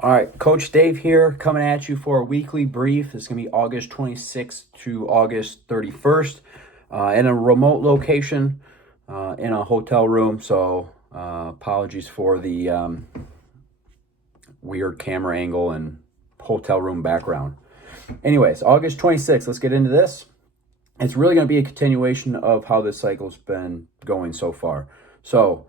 All right, Coach Dave here, coming at you for a weekly brief. It's going to be August 26th to August 31st in a remote location in a hotel room. So apologies for the weird camera angle and hotel room background. Anyways, August 26th, let's get into this. It's really going to be a continuation of how this cycle's been going so far. So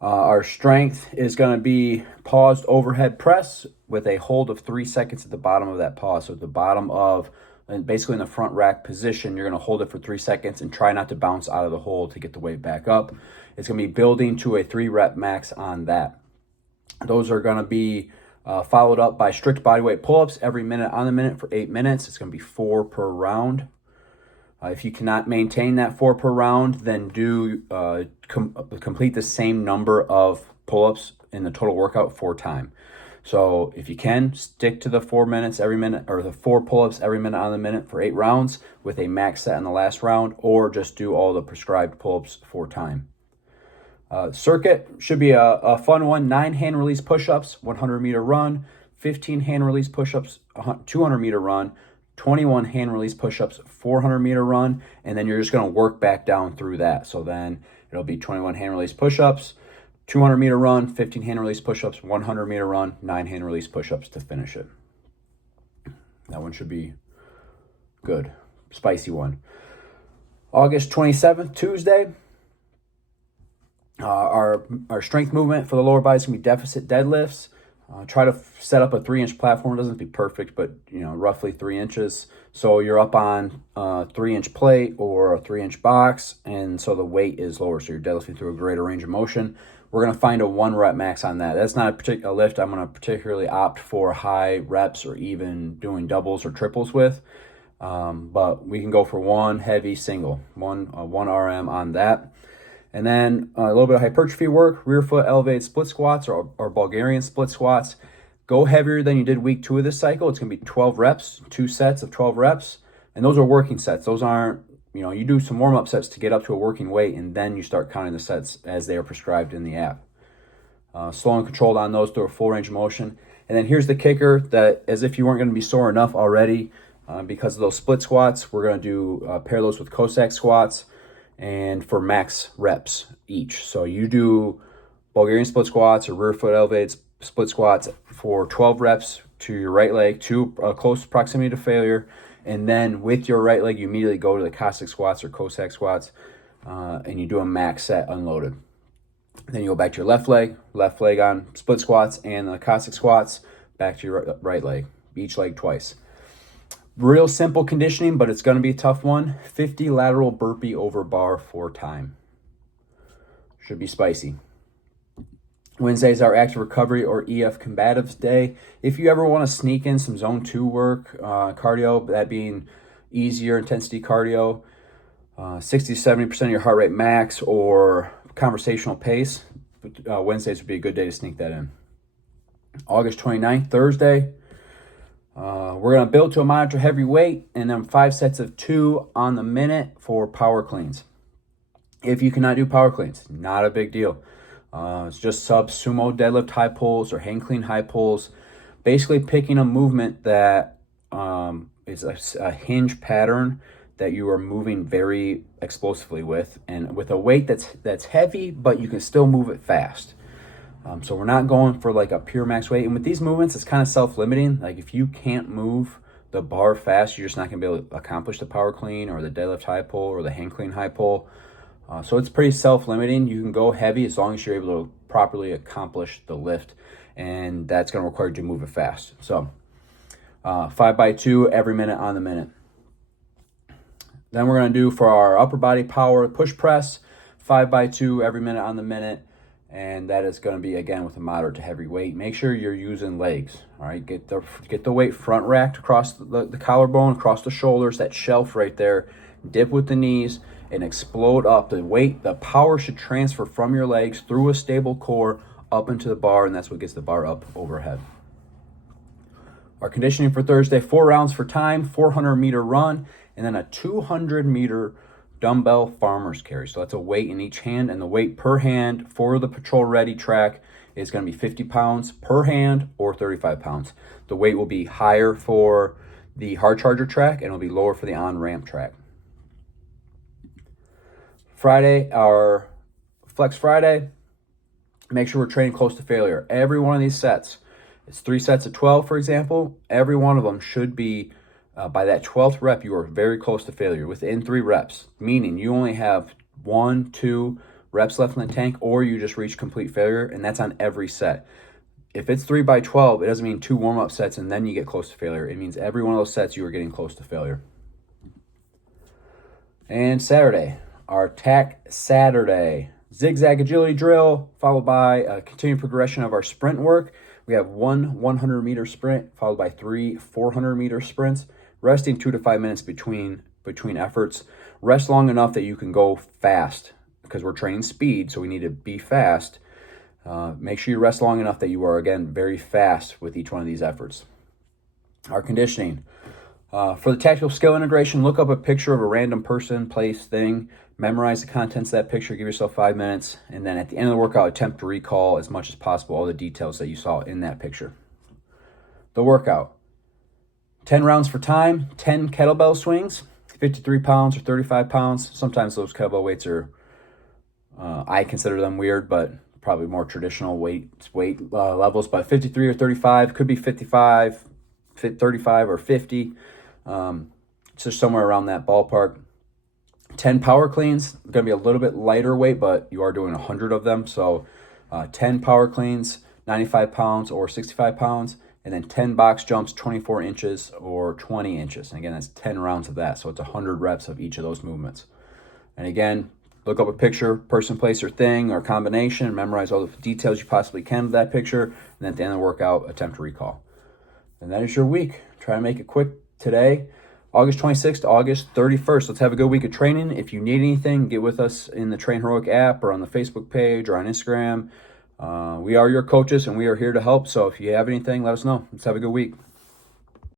our strength is going to be paused overhead press with a hold of 3 seconds at the bottom of that pause. So at the bottom of, and basically in the front rack position, you're going to hold it for 3 seconds and try not to bounce out of the hold to get the weight back up. It's going to be building to a 3-rep max on that. Those are going to be followed up by strict bodyweight pull-ups every minute on the minute for 8 minutes. It's going to be 4 per round. If you cannot maintain that 4 per round, then do complete the same number of pull-ups in the total workout 4 times. So if you can, stick to the 4 minutes every minute, or the 4 pull-ups every minute on the minute for 8 rounds with a max set in the last round, or just do all the prescribed pull-ups 4 times. Circuit should be a fun one. 9 hand release push-ups, 100-meter run, 15 hand release push-ups, 200-meter run, 21 hand release push-ups, 400-meter run, and then you're just going to work back down through that. So then it'll be 21 hand release push-ups, 200-meter run, 15 hand release push-ups, 100-meter run, 9 hand release push-ups to finish it. That one should be good. Spicy one. August 27th, Tuesday. Our strength movement for the lower body is going to be deficit deadlifts. Try to set up a 3-inch platform. It doesn't have to be perfect, but roughly 3 inches. So you're up on a 3-inch plate or a 3-inch box, and so the weight is lower. So you're deadlifting through a greater range of motion. We're going to find a 1-rep max on that. That's not a particular lift I'm going to particularly opt for high reps or even doing doubles or triples with. But we can go for 1 heavy single, 1 RM on that. And then a little bit of hypertrophy work, rear foot elevated split squats or Bulgarian split squats. Go heavier than you did week 2 of this cycle. It's going to be 12 reps, 2 sets of 12 reps. And those are working sets. Those aren't, you do some warm-up sets to get up to a working weight, and then you start counting the sets as they are prescribed in the app. Slow and controlled on those through a full range of motion. And then here's the kicker, that as if you weren't going to be sore enough already because of those split squats, we're going to do pair those with Cossack squats, and for max reps each. So you do Bulgarian split squats or rear foot elevated split squats for 12 reps to your right leg, to close proximity to failure. And then with your right leg, you immediately go to the Cossack squats or Cossack squats, and you do a max set unloaded. Then you go back to your left leg on split squats and the Cossack squats, back to your right leg, each leg twice. Real simple conditioning, but it's going to be a tough one. 50 lateral burpee over bar 4 times. Should be spicy. Wednesday is our active recovery or EF combatives day. If you ever want to sneak in some zone 2 work, cardio, that being easier intensity cardio, 60 to 70% of your heart rate max or conversational pace, Wednesdays would be a good day to sneak that in. August 29th, Thursday. We're going to build to a monitor heavy weight and then 5 sets of 2 on the minute for power cleans. If you cannot do power cleans, not a big deal. It's just sub sumo deadlift high pulls or hang clean high pulls. Basically picking a movement that is a hinge pattern that you are moving very explosively with, and with a weight that's heavy, but you can still move it fast. So we're not going for like a pure max weight. And with these movements, it's kind of self-limiting. Like if you can't move the bar fast, you're just not going to be able to accomplish the power clean or the deadlift high pull or the hang clean high pull. So it's pretty self-limiting. You can go heavy as long as you're able to properly accomplish the lift. And that's going to require you to move it fast. So 5x2 every minute on the minute. Then we're going to do for our upper body power push press, 5x2 every minute on the minute. And that is going to be, again, with a moderate to heavy weight. Make sure you're using legs, all right? Get the weight front racked across the collarbone, across the shoulders, that shelf right there. Dip with the knees and explode up. The power should transfer from your legs through a stable core up into the bar, and that's what gets the bar up overhead. Our conditioning for Thursday, 4 rounds for time, 400-meter run, and then a 200-meter dumbbell farmer's carry. So that's a weight in each hand, and the weight per hand for the patrol ready track is going to be 50 pounds per hand or 35 pounds. The weight will be higher for the hard charger track and it'll be lower for the on-ramp track. Friday, our Flex Friday, make sure we're training close to failure. Every one of these sets, it's 3 sets of 12, for example. Every one of them should be, by that 12th rep, you are very close to failure, within 3 reps, meaning you only have 1, 2 reps left in the tank, or you just reach complete failure, and that's on every set. If it's 3 by 12, it doesn't mean 2 warm-up sets and then you get close to failure. It means every one of those sets you are getting close to failure. And Saturday, our TAC Saturday, zigzag agility drill, followed by a continued progression of our sprint work. We have 1 100-meter sprint, followed by 3 400-meter sprints, resting 2 to 5 minutes between efforts. Rest long enough that you can go fast, because we're training speed, so we need to be fast. Make sure you rest long enough that you are, again, very fast with each one of these efforts. Our conditioning. For the tactical skill integration, look up a picture of a random person, place, thing. Memorize the contents of that picture. Give yourself 5 minutes. And then at the end of the workout, attempt to recall as much as possible all the details that you saw in that picture. The workout. 10 rounds for time, 10 kettlebell swings, 53 pounds or 35 pounds. Sometimes those kettlebell weights are, I consider them weird, but probably more traditional weight levels. But 53 or 35, could be 55, 35 or 50. Just somewhere around that ballpark. 10 power cleans, going to be a little bit lighter weight, but you are doing 100 of them. So 10 power cleans, 95 pounds or 65 pounds, and then 10 box jumps, 24 inches or 20 inches. And again, that's 10 rounds of that. So it's 100 reps of each of those movements. And again, look up a picture, person, place, or thing, or combination. Memorize all the details you possibly can of that picture. And then at the end of the workout, attempt to recall. And that is your week. Try to make it quick today. August 26th to August 31st. Let's have a good week of training. If you need anything, get with us in the Train Heroic app or on the Facebook page or on Instagram. We are your coaches and we are here to help. So if you have anything, let us know. Let's have a good week.